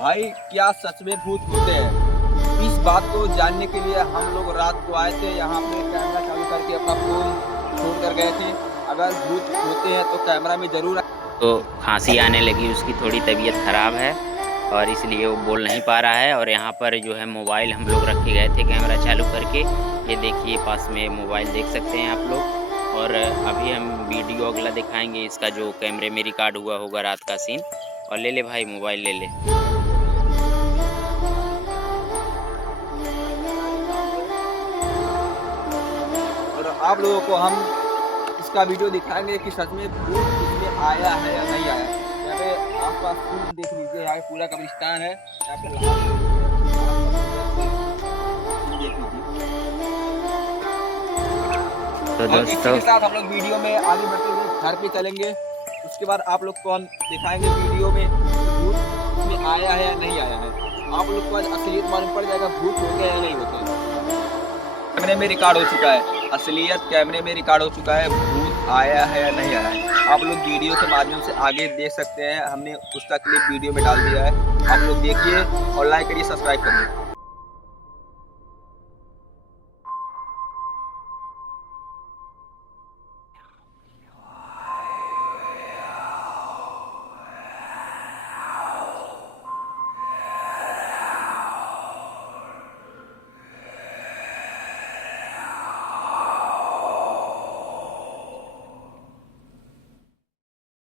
भाई क्या सच में भूत होते हैं? इस बात को जानने के लिए हम लोग रात को आए थे यहाँ पे, कैमरा चालू करके अपना फोन छोड़ कर गए थे। अगर भूत होते हैं तो कैमरा में जरूर तो खांसी आने लगी, उसकी थोड़ी तबीयत ख़राब है और इसलिए वो बोल नहीं पा रहा है। और यहाँ पर जो है मोबाइल हम लोग रख के गए थे कैमरा चालू करके। ये देखिए पास में मोबाइल देख सकते हैं आप लोग। और अभी हम वीडियो अगला दिखाएंगे इसका जो कैमरे में रिकॉर्ड हुआ होगा रात का सीन। और ले ले भाई मोबाइल ले ले। और आप लोगों को हम इसका वीडियो दिखाएंगे कि सच में भूत इसमें आया है या नहीं आया। यहाँ पे आसपास फूल देख लीजिए, यहाँ पे पूरा कब्रिस्तान है। यहाँ पे देख लीजिए। तो और इसी दोस्तों के साथ हम लोग वीडियो में आगे बढ़ते हुए घर पे चलेंगे। उसके बाद आप लोग को हम दिखाएंगे वीडियो में भूत इसमें आया है या नहीं आया है। आप लोग को आज असलियत मालूम पड़ जाएगा भूत होते हैं या नहीं होते हैं। कैमरे में रिकॉर्ड हो चुका है, असलियत कैमरे में रिकॉर्ड हो चुका है, भूत आया है या नहीं आया है। आप लोग वीडियो के माध्यम से आगे देख सकते हैं, हमने उसका क्लिप वीडियो में डाल दिया है। आप लोग देखिए और लाइक करिए, सब्सक्राइब करिए।